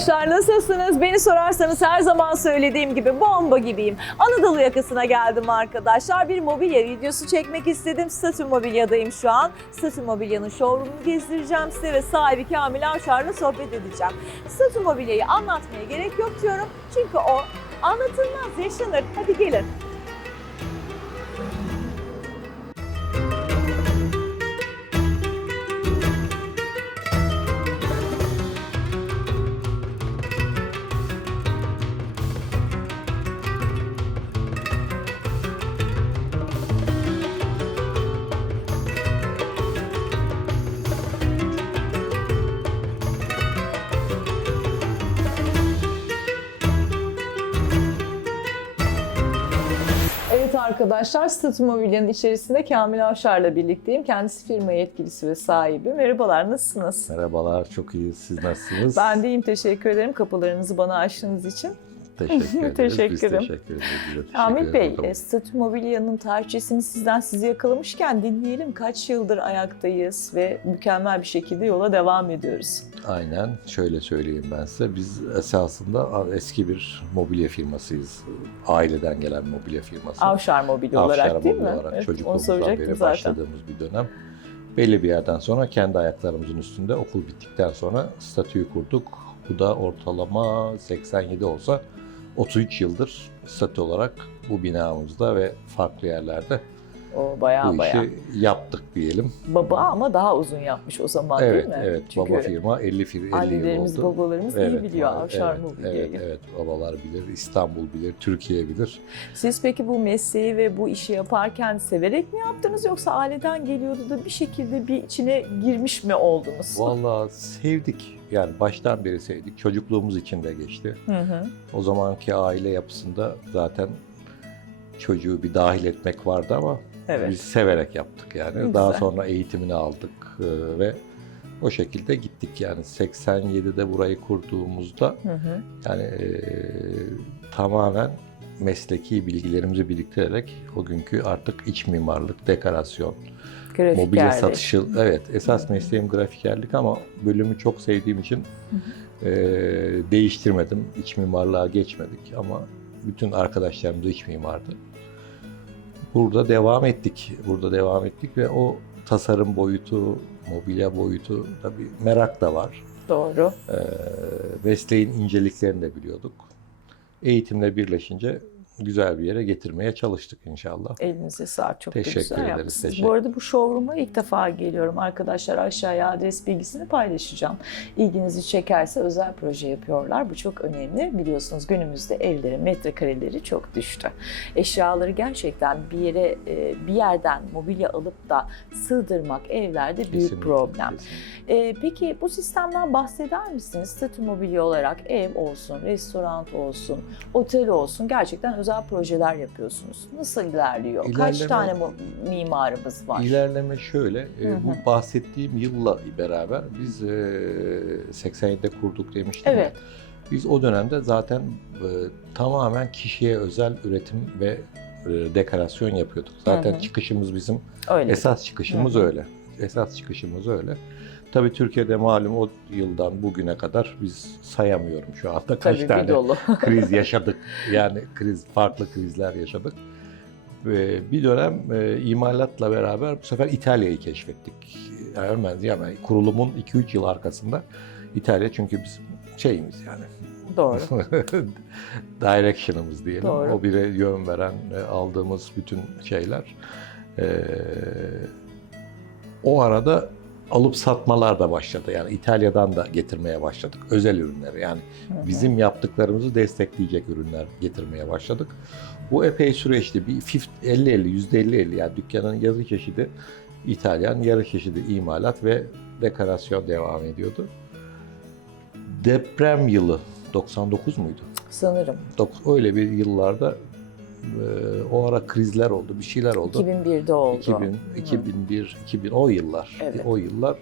Arkadaşlar nasılsınız? Beni sorarsanız her zaman söylediğim gibi bomba gibiyim. Anadolu yakasına geldim arkadaşlar. Bir mobilya videosu çekmek istedim. Statü Mobilya'dayım şu an. Statü Mobilya'nın showroom'unu gezdireceğim size ve sahibi Kamil Avşar'la sohbet edeceğim. Statü Mobilya'yı anlatmaya gerek yok diyorum. Çünkü o anlatılmaz, yaşanır. Hadi gelin. Evet arkadaşlar, Statü Mobilya'nın içerisinde Kamil Avşar'la birlikteyim. Kendisi firma yetkilisi ve sahibi. Merhabalar, nasılsınız? Merhabalar, çok iyiyiz. Siz nasılsınız? Ben de iyiyim, teşekkür ederim kapılarınızı bana açtığınız için. Teşekkür ederiz. Teşekkür Biz ederim. teşekkür ederiz. Kamil Bey, Statü Mobilya'nın tarihçesini sizden sizi yakalamışken dinleyelim. Kaç yıldır ayaktayız ve mükemmel bir şekilde yola devam ediyoruz. Aynen, şöyle söyleyeyim ben size. Biz esasında eski bir mobilya firmasıyız. Aileden gelen mobilya firması. Avşar Mobilya olarak değil mi? Olarak Evet, onu çocukluğumuzdan soracaktım beri zaten. başladığımız bir dönem. Belli bir yerden sonra kendi ayaklarımızın üstünde okul bittikten sonra statüyü kurduk. Bu da ortalama 87 olsa 33 yıldır statü olarak bu binamızda ve farklı yerlerde O bayağı bu bayağı. işi yaptık diyelim. Baba ama daha uzun yapmış o zaman Evet, değil mi? evet. Çünkü Baba firma 50 yıl annelerimiz, oldu. babalarımız iyi biliyor Avşar evet, Mobilya'yı. evet, evet. Babalar bilir, İstanbul bilir, Türkiye bilir. Siz peki bu mesleği ve bu işi yaparken severek mi yaptınız yoksa aileden geliyordu da bir şekilde bir içine girmiş mi oldunuz? Vallahi sevdik. Yani baştan beri sevdik. Çocukluğumuz için de geçti. Hı hı. O zamanki aile yapısında zaten çocuğu bir dahil etmek vardı ama Evet. biz severek yaptık yani. Güzel. Daha sonra eğitimini aldık ve o şekilde gittik yani. 87'de burayı kurduğumuzda Hı hı. yani tamamen mesleki bilgilerimizi biriktirerek o günkü artık iç mimarlık, dekorasyon, mobilya Grafikerlik. satışı, evet esas mesleğim grafikerlik ama bölümü çok sevdiğim için değiştirmedim. İç mimarlığa geçmedik ama bütün arkadaşlarım da iç mimardı. Burada devam ettik ve o tasarım boyutu, mobilya boyutu tabii merak da var. Doğru. Mesleğin inceliklerini de biliyorduk. Eğitimle birleşince güzel bir yere getirmeye çalıştık inşallah. Elinize sağlık. Çok da Teşekkür güzel ederiz, yapmışsınız. teşekkür. Bu arada bu showroom'a ilk defa geliyorum arkadaşlar. Aşağıya adres bilgisini paylaşacağım. İlginizi çekerse özel proje yapıyorlar. Bu çok önemli. Biliyorsunuz günümüzde evlerin metrekareleri çok düştü. Eşyaları gerçekten bir yerden mobilya alıp da sığdırmak evlerde büyük Kesinlikle, problem. kesinlikle. Peki bu sistemden bahseder misiniz? Statü Mobilya olarak ev olsun, restoran olsun, otel olsun gerçekten özel projeler yapıyorsunuz. Nasıl ilerliyor? Kaç tane mimarımız var? İlerleme şöyle, Hı. bu bahsettiğim yılla beraber biz 87'de kurduk demiştim. Evet. Biz o dönemde zaten tamamen kişiye özel üretim ve dekorasyon yapıyorduk. Zaten Hı hı. çıkışımız bizim, Öyle. esas çıkışımız Hı hı. öyle. Esas çıkışımız öyle. Tabii Türkiye'de malum o yıldan bugüne kadar biz sayamıyorum şu anda kaç Tabii bir tane dolu. kriz yaşadık. Yani farklı krizler yaşadık. Bir dönem imalatla beraber bu sefer İtalya'yı keşfettik. Yani kurulumun 2-3 yıl arkasında İtalya çünkü bizim şeyimiz yani. Doğru. Direction'ımız diyelim. Doğru. O bire yön veren aldığımız bütün şeyler. O arada alıp satmalar da başladı. Yani İtalya'dan da getirmeye başladık. Özel ürünler yani bizim yaptıklarımızı destekleyecek ürünler getirmeye başladık. Bu epey süreçti. Bir %50-50 yani dükkanın yarı çeşidi İtalyan, yarı çeşidi imalat ve dekorasyon devam ediyordu. Deprem yılı 99 muydu? Sanırım. Öyle bir yıllarda o ara krizler oldu, bir şeyler oldu. 2001'de oldu. 2001, 2000 o yıllar. Evet. O yıllar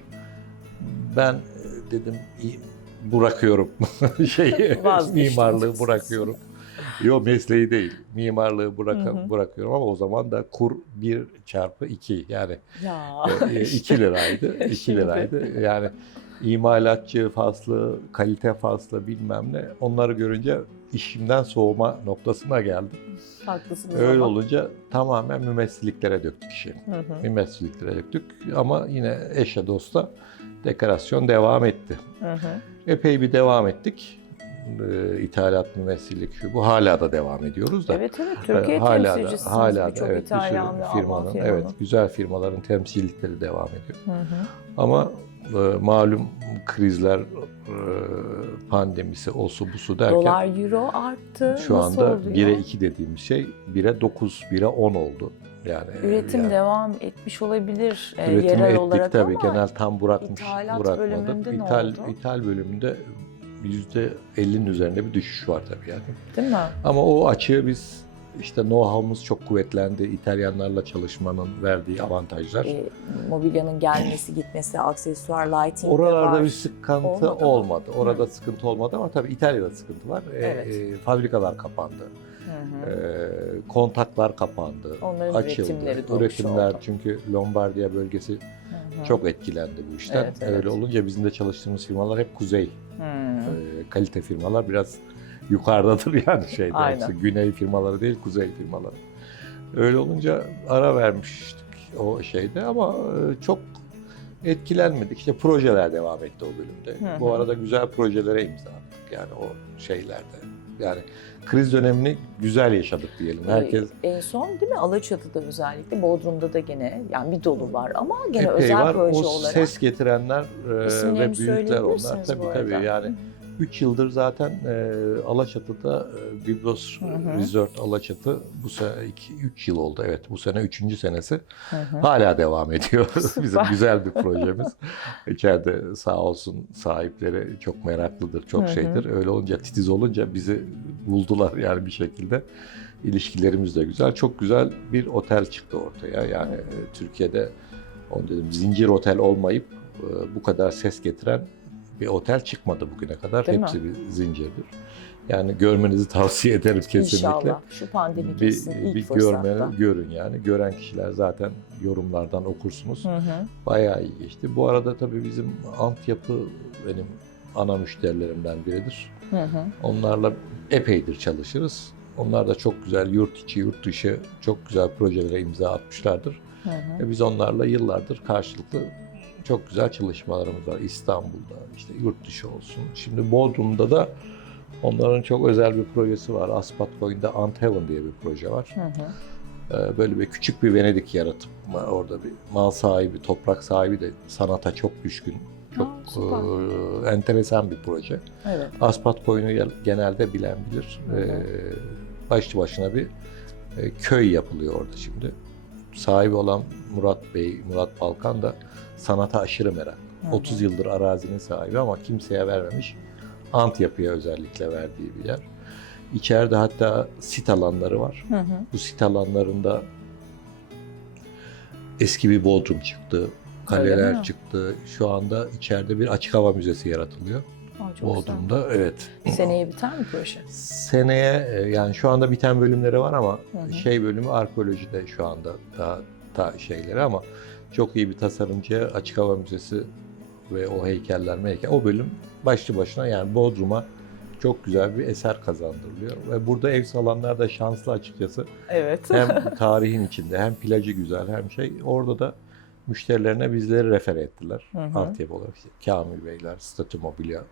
ben dedim bırakıyorum mimarlığı bırakıyorum. Yok mesleği değil. Mimarlığı bırakıyorum ama o zaman da kur 1 çarpı 2 yani Ya. 2 liraydı. 2 Şimdi. liraydı. Yani imalatçı faslı, kalite faslı bilmem ne. Onları görünce işimden soğuma noktasına geldim. Haklısınız Öyle ama. olunca tamamen mümessiliklere döktük işi. Mümessiliklere döktük ama yine eşe dosta dekorasyon devam etti. Epey bir devam ettik. İthalat, mümessillik şu bu hala da devam ediyoruz da. Evet, Türkiye hala temsilcisiniz da birçok evet, bir sürü İtalyan ve Alman firmanın, firmanın. evet, güzel firmaların temsillikleri devam ediyor. Ama malum krizler, pandemisi, osu busu derken Dolar, euro arttı. şu Nasıl anda oluyor? 1'e 2 dediğimiz şey 1'e 9, 1'e 10 oldu. Yani Üretim devam etmiş olabilir üretimi yerel ettik olarak tabii. ama Genel tam bırakmadık. ithalat bölümünde ne oldu? İthal bölümünde %50'nin üzerinde bir düşüş var tabii yani. Değil mi? Ama o açığı biz işte know-how'umuz çok kuvvetlendi. İtalyanlarla çalışmanın verdiği avantajlar. Mobilyanın gelmesi, gitmesi, aksesuar, lighting Oralarda var. bir sıkıntı Olmadı mı? olmadı. Orada sıkıntı olmadı ama tabii İtalya'da sıkıntı var. Evet. Fabrikalar kapandı. Kontaklar kapandı. Onların Açıldı. üretimleri dolmuş Üretimler oldu. çünkü Lombardiya bölgesi çok etkilendi bu işten. Evet, evet. Öyle olunca bizim de çalıştığımız firmalar hep kuzey. Kalite firmalar biraz yukarıdadır yani şeyde. Aynen. İşte güney firmaları değil, kuzey firmaları. Öyle olunca ara vermiştik o şeyde ama çok etkilenmedik. İşte projeler devam etti o bölümde. Bu arada güzel projelere imza attık yani o şeylerde. Yani kriz dönemini güzel yaşadık diyelim. Herkes En son değil mi Alaçatı'da özellikle, Bodrum'da da gene yani bir dolu var ama gene epey özel var. proje O olarak. ses getirenler ve İsimlerini büyükler onlar. söyleyebilirsiniz bu Tabii arada. yani 3 yıldır zaten Alaçatı'da Biblos Resort Alaçatı bu sene 3 yıl oldu. Evet bu sene 3. senesi. Hala devam ediyor. Bizim güzel bir projemiz. İçeride sağ olsun sahipleri çok meraklıdır, çok şeydir. Öyle olunca, titiz olunca bizi buldular yani bir şekilde. İlişkilerimiz de güzel. Çok güzel bir otel çıktı ortaya. Yani Türkiye'de onu dedim, zincir otel olmayıp bu kadar ses getiren bir otel çıkmadı bugüne kadar. Değil Hepsi mi? bir zincirdir. Yani görmenizi tavsiye ederim kesinlikle. İnşallah. Şu pandemi geçsin ilk Bir fırsatta. görün yani. Gören kişiler zaten yorumlardan okursunuz. Bayağı iyi geçti. Bu arada tabii bizim altyapı benim ana müşterilerimden biridir. Onlarla epeydir çalışırız. Onlar da çok güzel yurt içi, yurt dışı çok güzel projelere imza atmışlardır. Biz onlarla yıllardır karşılıklı çok güzel çalışmalarımız var. İstanbul'da, işte yurt dışı olsun. Şimdi Bodrum'da da onların çok özel bir projesi var. Aspatkoyun'da Ant Heaven diye bir proje var. Böyle bir küçük bir Venedik yaratıp orada bir mal sahibi, toprak sahibi de sanata çok düşkün. Çok enteresan bir proje. Evet. Aspatkoyun'u genelde bilen bilir. Başlı başına bir köy yapılıyor orada şimdi. Sahibi olan Murat Bey, Murat Balkan da sanata aşırı merak. 30 yıldır arazinin sahibi ama kimseye vermemiş. Ant yapıya özellikle verdiği bir yer. İçeride hatta sit alanları var. Bu sit alanlarında eski bir bodrum çıktı, kaleler çıktı. Şu anda içeride bir açık hava müzesi yaratılıyor. Çok Bodrum'da, evet. Seneye biter mi proje? Seneye yani şu anda biten bölümleri var ama şey bölümü arkeolojide şu anda daha şeyleri ama çok iyi bir tasarımcıya açık hava müzesi ve o heykeller o bölüm başlı başına yani Bodrum'a çok güzel bir eser kazandırılıyor. Ve burada ev salanlar da şanslı açıkçası. Evet. Hem tarihin içinde hem plajı güzel hem şey. Orada da müşterilerine bizleri refer ettiler. Altyapı olarak. İşte Kamil Beyler, Statü Mobilya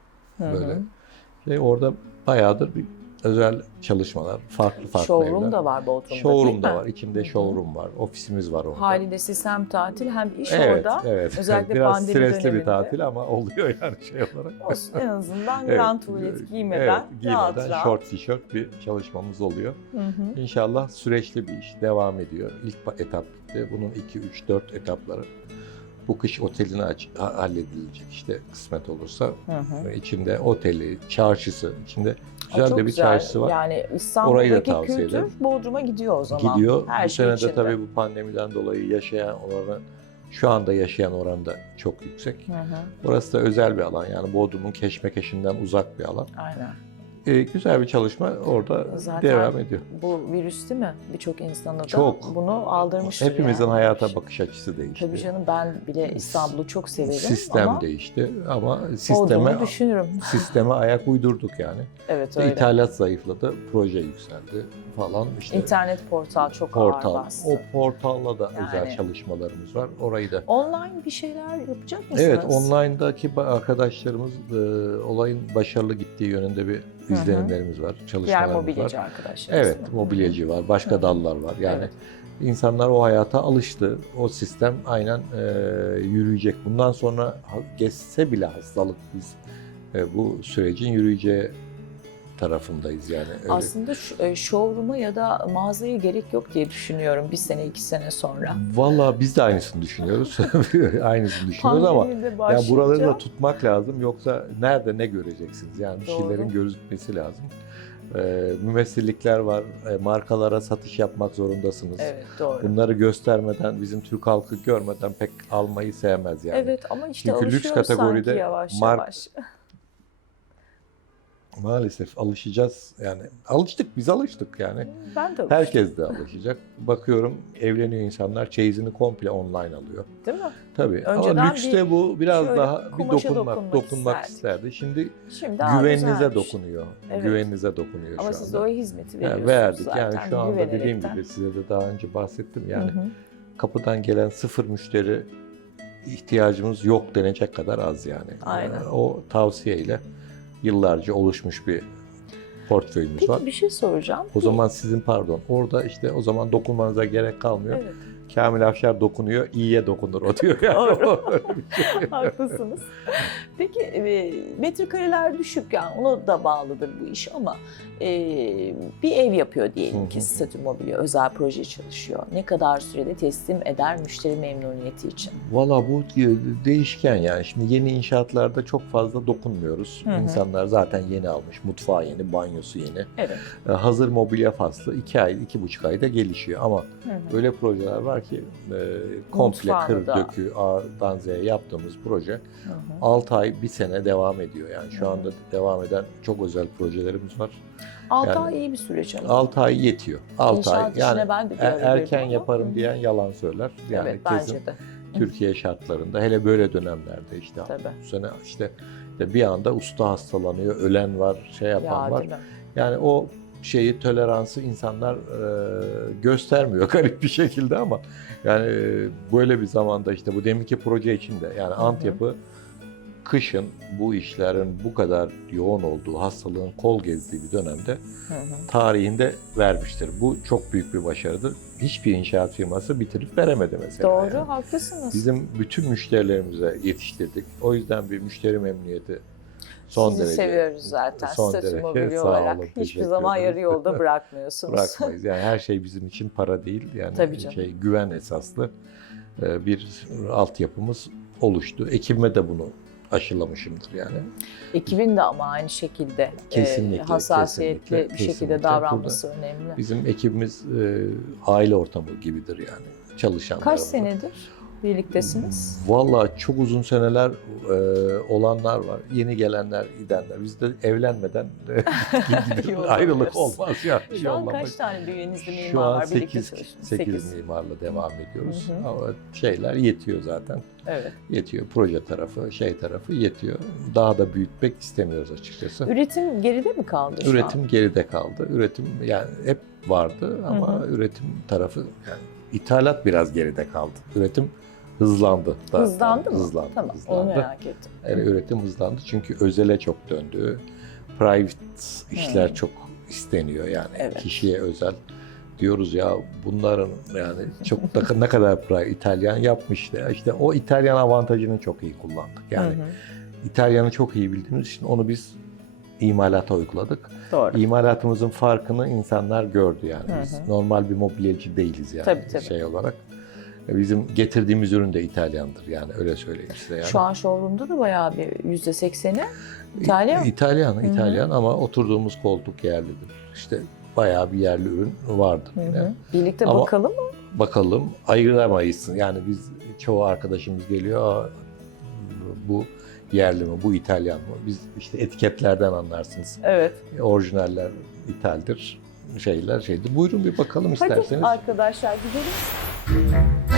böyle. Orada bayağıdır bir özel çalışmalar, farklı Showroom evler. da var Bodrum'da Showroom da var. İçinde showroom var. Ofisimiz var orada. Haliyle siz hem tatil hem iş Evet, orada. evet. Özellikle biraz pandemi stresli döneminde. bir tatil ama oluyor yani şey olarak. Olsun, en azından Evet, grand tuvalet giymeden, rahat rahat. short tişört bir çalışmamız oluyor. İnşallah süreçli bir iş devam ediyor. İlk etap bitti. Bunun 2, 3, 4 etapları bu kış otelini halledilecek işte kısmet olursa. İçinde oteli, çarşısı, içinde güzel Çok de bir çarşısı var. Yani Orayı da İstanbul'daki tavsiye kültür ederim. Bodrum'a gidiyor o zaman. Gidiyor. Her Bu şey sene de içinde. tabii bu pandemiden dolayı yaşayan oranı, şu anda yaşayan oran da çok yüksek. Orası da özel bir alan yani Bodrum'un keşmekeşinden uzak bir alan. Aynen. Güzel bir çalışma orada Zaten devam ediyor. bu virüs değil mi? Birçok insana da Çok. bunu aldırmıştır Hepimizin yani. hayata bakış açısı değişti. Tabii canım, ben bile İstanbul'u çok severim Sistem ama değişti ama olduğunu düşünürüm. sisteme ayak uydurduk yani. Evet, öyle. İthalat zayıfladı, proje yükseldi falan işte. İnternet portal çok ağır Portal, bastı. o portalla da Yani. özel çalışmalarımız var. Orayı da. Online bir şeyler yapacak mısınız? Evet, online'daki arkadaşlarımız olayın başarılı gittiği yönünde bir izlenimlerimiz var, Diğer çalışmalarımız mobilyacı var. arkadaşlarınız Evet, mı? mobilyacı var, başka dallar var. Yani Evet. insanlar o hayata alıştı. O sistem aynen yürüyecek. Bundan sonra geçse bile hastalık biz bu sürecin yürüyeceği tarafındayız yani. Öyle. Aslında showroom'a ya da mağazaya gerek yok diye düşünüyorum bir sene, 2 sene sonra. Vallahi biz de aynısını düşünüyoruz. Aynısını düşünüyoruz ama Pandemide ya başlayınca- buraları da tutmak lazım. Yoksa nerede ne göreceksiniz? Yani bir Doğru. şeylerin gözükmesi lazım. Mümessillikler var. Markalara satış yapmak zorundasınız. Evet, doğru. Bunları göstermeden, bizim Türk halkı görmeden pek almayı sevmez yani. Evet, ama işte Çünkü lüks alışıyoruz kategoride sanki yavaş mark- yavaş. Maalesef alışacağız. Yani biz alıştık yani. Ben de alıştım. Herkes de alışacak. Bakıyorum evleniyor insanlar, çeyizini komple online alıyor. Değil mi? Tabii. Önceden Ama lükste bu biraz şöyle daha bir kumaşa dokunmak isterdik. isterdi. Şimdi Şimdi daha güveninize güzelmiş. dokunuyor. Evet. Güveninize dokunuyor Ama şu siz anda. de o hizmeti Ya, veriyorsunuz verdik. zaten. Yani şu anda dediğim güvenerekten. gibi size de daha önce bahsettim. Yani Hı hı. kapıdan gelen sıfır müşteri ihtiyacımız yok denecek kadar az yani. Aynen. O tavsiyeyle yıllarca oluşmuş bir portföyümüz var. Peki bir şey soracağım. O zaman sizin orada işte o zaman dokunmanıza gerek kalmıyor. Evet, Kamil Afşar dokunuyor, iyiye dokunur o diyor. Yani. Doğru. haklısınız. Peki metrekareler düşük, yani ona da bağlıdır bu iş ama bir ev yapıyor diyelim ki Statü Mobilya, özel proje çalışıyor. Ne kadar sürede teslim eder müşteri memnuniyeti için? Valla bu değişken yani. Şimdi yeni inşaatlarda çok fazla dokunmuyoruz. Hı hı. İnsanlar zaten yeni almış. Mutfağı yeni, banyosu yeni. Evet. Hazır mobilya faslı 2 ay, 2,5 ayda gelişiyor ama Hı hı. öyle projeler var ki komple Mutfağını kır da. dökü A'dan Z'ye yaptığımız proje Hı hı. 6 ay, 1 sene devam ediyor. Yani şu Hı hı. anda devam eden çok özel projelerimiz var. 6 Yani ay iyi bir süreç ama. 6 ay yetiyor. 6 ay. İnşaat Yani işine ben de bir ara erken girdim ama. yaparım Hı hı. diyen yalan söyler. Yani Evet, kesin bence de. Türkiye şartlarında hele böyle dönemlerde işte Tabii. bu sene işte bir anda usta hastalanıyor, ölen var, şey yapan Ya, var. değil mi? Yani o toleransı insanlar göstermiyor garip bir şekilde ama yani böyle bir zamanda işte bu deminki proje içinde yani hı. altyapı kışın bu işlerin bu kadar yoğun olduğu, hastalığın kol gezdiği bir dönemde Hı hı. tarihinde vermiştir. Bu çok büyük bir başarıdır. Hiçbir inşaat firması bitirip veremedi mesela. Doğru, yani. haklısınız. Bizim bütün müşterilerimize yetiştirdik. O yüzden bir müşteri memnuniyeti son Sizi derece. seviyoruz zaten. Son Statü derece. Mobilya Sağ olarak olun, hiçbir teşekkür zaman ederim. yarı yolda bırakmıyorsunuz. Bırakmayız. Yani her şey bizim için para değil. Yani Tabii canım. güven esaslı bir altyapımız oluştu. Ekibime de bunu aşılamışımdır yani. Ekibin de ama aynı şekilde Kesinlikle, hassasiyetli kesinlikle, bir şekilde kesinlikle. davranması önemli. Bizim ekibimiz aile ortamı gibidir yani. Çalışanlar. Kaç senedir birliktesiniz? Vallahi çok uzun seneler olanlar var. Yeni gelenler, gidenler. Biz de evlenmeden Yollamıyoruz. ayrılık olmaz yani. Şu an Yollamak. kaç tane bünyenizde mimar Şu an var? Birlikte 8 çalışıyorsunuz. mimarla devam ediyoruz. Hı hı. Ama şeyler yetiyor zaten. Evet. Yetiyor. Proje tarafı, tarafı yetiyor. Daha da büyütmek istemiyoruz açıkçası. Üretim geride mi kaldı şu an? Üretim geride kaldı. Üretim yani hep vardı ama Hı hı. üretim tarafı yani ithalat biraz geride kaldı. Üretim hızlandı. Hızlandı mı? Hızlandı. Tamam, onu hızlandı. merak ettim. Yani üretim hızlandı çünkü özele çok döndü. Private işler Hı. çok isteniyor yani Evet. kişiye özel. Diyoruz ya bunların yani çok da ne kadar İtalyan yapmış da işte o İtalyan avantajını çok iyi kullandık. Yani Hı hı. İtalyan'ı çok iyi bildiğimiz için onu biz imalata uyguladık. Doğru. İmalatımızın farkını insanlar gördü yani. Hı Biz hı. normal bir mobilyacı değiliz yani Tabii. şey olarak. Bizim getirdiğimiz ürün de İtalyandır yani öyle söyleyeyim size yani. Şu an showroom'da da bayağı bir %80'i İtalyan. İtalyan ama oturduğumuz koltuk yerlidir. İşte bayağı bir yerli ürün vardır. Hı hı. Yani Birlikte Ama- bakalım mı? bakalım ayıramayız. Yani biz çoğu arkadaşımız geliyor Bu yerli mi, bu İtalyan mı? Biz işte etiketlerden anlarsınız. Evet. Orijinaller İtal'dir, şeyler şeydir. Buyurun bir bakalım Hadi isterseniz. arkadaşlar gidelim.